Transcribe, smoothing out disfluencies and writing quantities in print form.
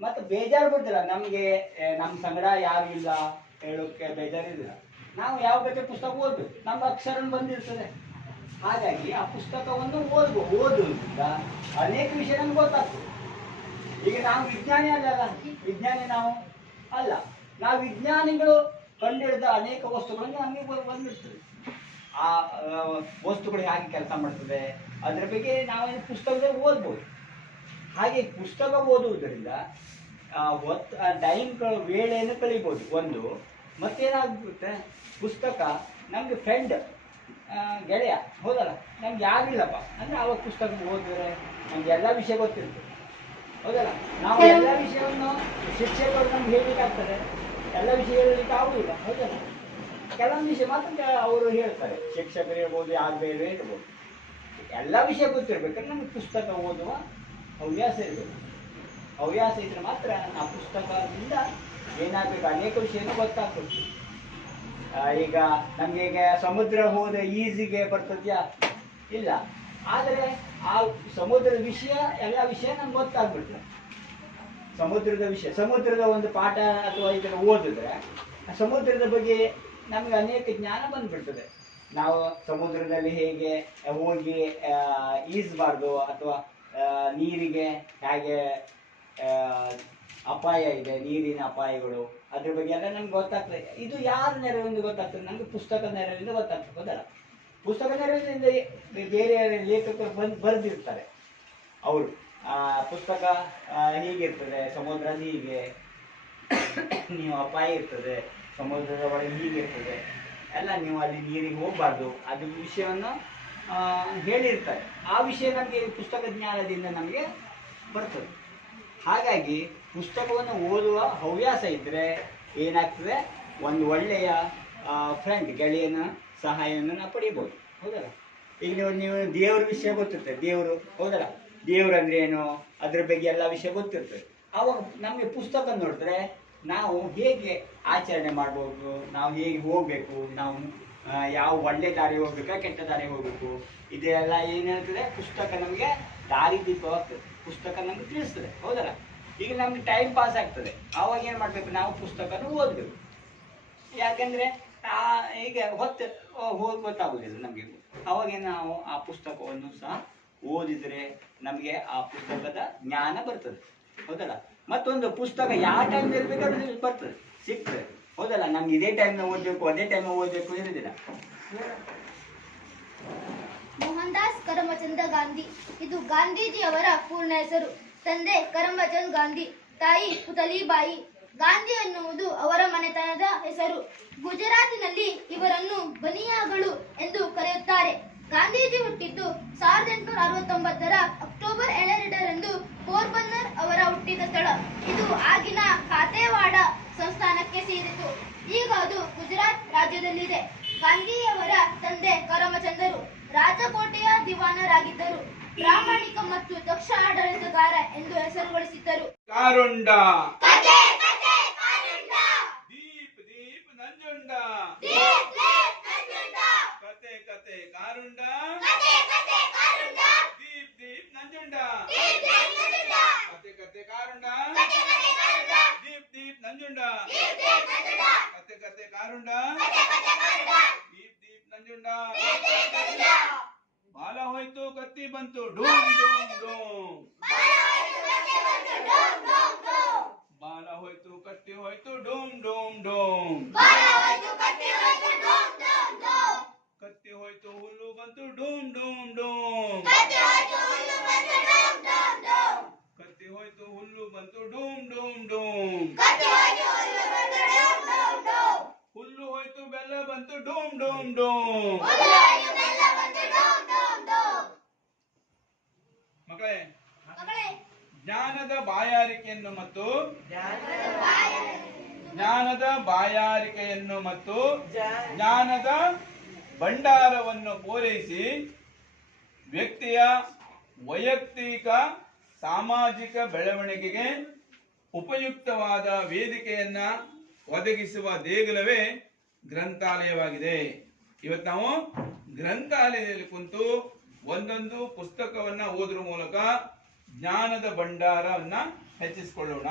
ಮತ್ತೆ ಬೇಜಾರು ಬರ್ತಿಲ್ಲ ನಮ್ಗೆ, ನಮ್ ಸಂಗಡ ಯಾರು ಇಲ್ಲ ಹೇಳೋಕೆ ಬೇಜಾರಿಲ್ಲ. ನಾವು ಯಾವ ಬೇಕಾದ್ರೆ ಪುಸ್ತಕ ಓದ್ಬೇಕು, ನಮ್ಗೆ ಅಕ್ಷರ ಬಂದಿರ್ತದೆ. ಹಾಗಾಗಿ ಆ ಪುಸ್ತಕವನ್ನು ಓದುವುದರಿಂದ ಅನೇಕ ವಿಷಯ ನಮ್ಗೆ ಗೊತ್ತಾಗ್ತದೆ. ಈಗ ನಾವು ವಿಜ್ಞಾನಿ ಅಲ್ಲ, ವಿಜ್ಞಾನಿ ನಾವು ಅಲ್ಲ, ನಾವು ವಿಜ್ಞಾನಿಗಳು ಕಂಡುಹಿಡಿದ ಅನೇಕ ವಸ್ತುಗಳನ್ನು ನಮಗೆ ಬಂದಿರ್ತದೆ. ಆ ವಸ್ತುಗಳು ಹೇಗೆ ಕೆಲಸ ಮಾಡ್ತದೆ ಅದರ ಬಗ್ಗೆ ನಾವು ಪುಸ್ತಕದಲ್ಲಿ ಓದ್ಬೋದು. ಹಾಗೆ ಪುಸ್ತಕ ಓದುವುದರಿಂದ ಟೈಮ್ಗಳು ವೇಳೆಯನ್ನು ಕಳಿಬೋದು ಒಂದು. ಮತ್ತೇನಾಗುತ್ತೆ, ಪುಸ್ತಕ ನಮಗೆ ಫ್ರೆಂಡ್, ಗೆಳೆಯ, ಹೌದಲ್ಲ. ನಮ್ಗೆ ಯಾರಿಲ್ಲಪ್ಪ ಅಂದರೆ ಆವಾಗ ಪುಸ್ತಕ ಓದಿದ್ರೆ ನಮ್ಗೆ ಎಲ್ಲ ವಿಷಯ ಗೊತ್ತಿರ್ತದೆ, ಹೌದಲ್ಲ. ನಾವು ಎಲ್ಲ ವಿಷಯವನ್ನು ಶಿಕ್ಷಕರು ನಮ್ಗೆ ಹೇಳಲಿಕ್ಕಾಗ್ತದೆ, ಎಲ್ಲ ವಿಷಯ ಹೇಳಲಿಕ್ಕೆ ಆಗುವುದಿಲ್ಲ, ಹೌದಲ್ಲ. ಕೆಲವೊಂದು ವಿಷಯ ಮಾತ್ರ ಅವರು ಹೇಳ್ತಾರೆ, ಶಿಕ್ಷಕರು ಹೇಳ್ಬೋದು, ಯಾರು ಬೇರೆ ಹೇಳ್ಬೋದು. ಎಲ್ಲ ವಿಷಯ ಗೊತ್ತಿರ್ಬೇಕಾದ್ರೆ ನಮಗೆ ಪುಸ್ತಕ ಓದುವ ಹವ್ಯಾಸ ಇರಬೇಕು. ಹವ್ಯಾಸ ಇದ್ರೆ ಮಾತ್ರ ಆ ಪುಸ್ತಕದಿಂದ ಏನಾಗಬೇಕು, ಅನೇಕ ವಿಷಯನೂ ಗೊತ್ತಾಗ್ತದೆ. ಈಗ ನಮ್ಗೆ ಈಗ ಸಮುದ್ರ ಹೋದ ಈಜಿಗೆ ಬರ್ತದ್ಯಾ? ಇಲ್ಲ. ಆದರೆ ಆ ಸಮುದ್ರದ ವಿಷಯ, ಎಲ್ಲ ವಿಷಯ ನಮ್ಗೆ ಗೊತ್ತಾಗ್ಬಿಡ್ತದೆ. ಸಮುದ್ರದ ವಿಷಯ, ಸಮುದ್ರದ ಒಂದು ಪಾಠ ಅಥವಾ ಇದನ್ನು ಓದಿದ್ರೆ ಆ ಸಮುದ್ರದ ಬಗ್ಗೆ ನಮ್ಗೆ ಅನೇಕ ಜ್ಞಾನ ಬಂದ್ಬಿಡ್ತದೆ. ನಾವು ಸಮುದ್ರದಲ್ಲಿ ಹೇಗೆ ಹೋಗಿ ಈಜಬಾರ್ದು, ಅಥವಾ ನೀರಿಗೆ ಹೇಗೆ ಅಪಾಯ ಇದೆ, ನೀರಿನ ಅಪಾಯಗಳು, ಅದ್ರ ಬಗ್ಗೆ ಎಲ್ಲ ನಮ್ಗೆ ಗೊತ್ತಾಗ್ತದೆ. ಇದು ಯಾರ ನೆರವಿಂದ ಗೊತ್ತಾಗ್ತದೆ? ನಮ್ಗೆ ಪುಸ್ತಕದ ನೆರವಿಂದ ಗೊತ್ತಾಗ್ತದೆ, ಹೌದಲ್ಲ. ಪುಸ್ತಕ ನೆರವಿನಿಂದ ಬೇರೆ ಲೇಖಕರು ಬರೆದಿರ್ತಾರೆ. ಅವರು ಪುಸ್ತಕ ಹೀಗಿರ್ತದೆ, ಸಮುದ್ರ ಹೀಗೆ, ನೀವು ಅಪಾಯ ಇರ್ತದೆ, ಸಮುದ್ರದ ಒಳಗೆ ಹೀಗಿರ್ತದೆ, ಎಲ್ಲ ನೀವು ಅಲ್ಲಿ ನೀರಿಗೆ ಹೋಗಬಾರ್ದು, ಅದು ವಿಷಯವನ್ನು ಹೇಳಿರ್ತಾರೆ. ಆ ವಿಷಯ ನಮಗೆ ಪುಸ್ತಕ ಜ್ಞಾನದಿಂದ ನಮಗೆ ಬರ್ತದೆ. ಹಾಗಾಗಿ ಪುಸ್ತಕವನ್ನು ಓದುವ ಹವ್ಯಾಸ ಇದ್ದರೆ ಏನಾಗ್ತದೆ, ಒಂದು ಒಳ್ಳೆಯ ಫ್ರೆಂಡ್, ಗೆಳೆಯನ ಸಹಾಯವನ್ನು ನಾವು ಪಡಿಬೋದು, ಹೌದಲ್ಲ. ಈಗ ನೀವು ದೇವ್ರ ವಿಷಯ ಗೊತ್ತಿರ್ತದೆ, ದೇವರು, ಹೌದಲ್ಲ. ದೇವ್ರು ಅಂದರೆ ಏನು, ಅದ್ರ ಬಗ್ಗೆ ಎಲ್ಲ ವಿಷಯ ಗೊತ್ತಿರ್ತದೆ. ಆವಾಗ ನಮಗೆ ಪುಸ್ತಕ ನೋಡಿದ್ರೆ ನಾವು ಹೇಗೆ ಆಚರಣೆ ಮಾಡ್ಬೋದು, ನಾವು ಹೇಗೆ ಹೋಗಬೇಕು, ನಾವು ಯಾವ ಒಳ್ಳೆ ದಾರಿ ಹೋಗ್ಬೇಕಾ, ಕೆಟ್ಟ ದಾರಿ ಹೋಗಬೇಕು, ಇದೆಲ್ಲ ಏನು ಹೇಳ್ತದೆ, ಪುಸ್ತಕ ನಮಗೆ ದಾರಿ ದೀಪವಾಗ್ತದೆ. ಪುಸ್ತಕ ನಮ್ಗೆ ತಿಳಿಸ್ತದೆ, ಹೌದಲ್ಲ. ಈಗ ನಮ್ಗೆ ಟೈಮ್ ಪಾಸ್ ಆಗ್ತದೆ, ಆವಾಗ ಏನು ಮಾಡಬೇಕು, ನಾವು ಪುಸ್ತಕನ ಓದಬೇಕು. ಯಾಕೆಂದರೆ ಈಗ ಹೊತ್ತು ಹೋಗಿ ಗೊತ್ತಾಗೋದಿಲ್ಲ ನಮಗೆ. ಅವಾಗ ನಾವು ಆ ಪುಸ್ತಕವನ್ನು ಸಹ ಓದಿದರೆ ನಮಗೆ ಆ ಪುಸ್ತಕದ ಜ್ಞಾನ ಬರ್ತದೆ, ಹೌದಲ್ಲ. ಮತ್ತೊಂದು ಪುಸ್ತಕ ಯಾವ ಟೈಮ್ ಇರಬೇಕಾದ್ರೆ ಬರ್ತದೆ, ಸಿಗ್ತದೆ, ಹೌದಲ್ಲ. ನಮ್ಗೆ ಇದೇ ಟೈಮ್ನ ಓದಬೇಕು, ಅದೇ ಟೈಮ್ ಓದಬೇಕು ಇರೋದಿಲ್ಲ. ಮೋಹನ್ ದಾಸ್ ಕರಮಚಂದ ಗಾಂಧಿ, ಇದು ಗಾಂಧೀಜಿಯವರ ಪೂರ್ಣ ಹೆಸರು. ತಂದೆ ಕರಮಚಂದ್ ಗಾಂಧಿ, ತಾಯಿ ಪುತಲಿಬಾಯಿ. ಗಾಂಧಿ ಎನ್ನುವುದು ಅವರ ಮನೆತನದ ಹೆಸರು. ಗುಜರಾತಿನಲ್ಲಿ ಇವರನ್ನು ಬನಿಯಾಗಳು ಎಂದು ಕರೆಯುತ್ತಾರೆ. ಗಾಂಧೀಜಿ ಹುಟ್ಟಿದ್ದು 1869ರ ಅಕ್ಟೋಬರ್ 2ರಂದು ಪೋರ್ಬಂದರ್ ಅವರ ಹುಟ್ಟಿದ ಸ್ಥಳ. ಇದು ಆಗಿನ ಕಾತೆವಾಡ ಸಂಸ್ಥಾನಕ್ಕೆ ಸೇರಿತು. ಈಗ ಅದು ಗುಜರಾತ್ ರಾಜ್ಯದಲ್ಲಿದೆ. ಗಾಂಧಿಯವರ ತಂದೆ ಕರಮಚಂದರು ರಾಜಕೋಟೆಯ ದಿವಾನರಾಗಿದ್ದರು. ಪ್ರಾಮಾಣಿಕ ಮತ್ತು ದಕ್ಷ ಆಡಳಿತಗಾರ ಎಂದು ಹೆಸರು ಗಳಿಸಿದ್ದರು. ಕಾರುಂಡ ದೀಪ್ ದೀಪ್ ನಂಜುಂಡ, ಕತೆ ಕತೆ ಕಾರುಂಡ, ದೀಪ್ ದೀಪ್ ನಂಜುಂಡ, ಕತೆ ಕತೆ ಕಾರುಂಡ, ದೀಪ್ ದೀಪ್ ನಂಜುಂಡ, ಕತೆ ಕತೆ ಕಾರುಂಡ, ದೀಪ್ ದೀಪ್ ನಂಜುಂಡ. ಬಾಲ ಹೋಯ್ತು ಕತ್ತಿ ಬಂತು ಡೂಮ್ ಡೂಮ್ ಡೂಮ್, ಬಾಲ ಹೋಯ್ತು ಕತ್ತಿ ಹೋಯ್ತು ಡೂಮ್ ಡೂಮ್ ಡೂಮ್, ಕತ್ತಿ ಹೋಯ್ತು ಹುಲ್ಲು ಬಂತು ಡೂಮ್ ಡೂಮ್ ಡೂಮ್, ಕತ್ತಿ ಹೋಯ್ತು ಹುಲ್ಲು ಬಂತು ಡೂಮ್ ಡೂಮ್ ಡೂಮ್, ಹುಲ್ಲು ಹೋಯ್ತು ಬೆಲ್ಲ ಬಂತು ಡೂಮ್ ಡೂಮ್ ಡೂಮ್. ಮಕ್ಕಳೇ, ಜ್ಞಾನದ ಬಾಯಾರಿಕೆಯನ್ನು ಮತ್ತು ಜ್ಞಾನದ ಭಂಡಾರವನ್ನು ಪೂರೈಸಿ ವ್ಯಕ್ತಿಯ ವೈಯಕ್ತಿಕ ಸಾಮಾಜಿಕ ಬೆಳವಣಿಗೆಗೆ ಉಪಯುಕ್ತವಾದ ವೇದಿಕೆಯನ್ನ ಒದಗಿಸುವ ದೇಗುಲವೇ ಗ್ರಂಥಾಲಯವಾಗಿದೆ. ಇವತ್ತು ನಾವು ಗ್ರಂಥಾಲಯದಲ್ಲಿ ಕುಂತು ಒಂದೊಂದು ಪುಸ್ತಕವನ್ನ ಓದುವ ಮೂಲಕ ಜ್ಞಾನದ ಭಂಡಾರವನ್ನ ಹೆಚ್ಚಿಸಿಕೊಳ್ಳೋಣ.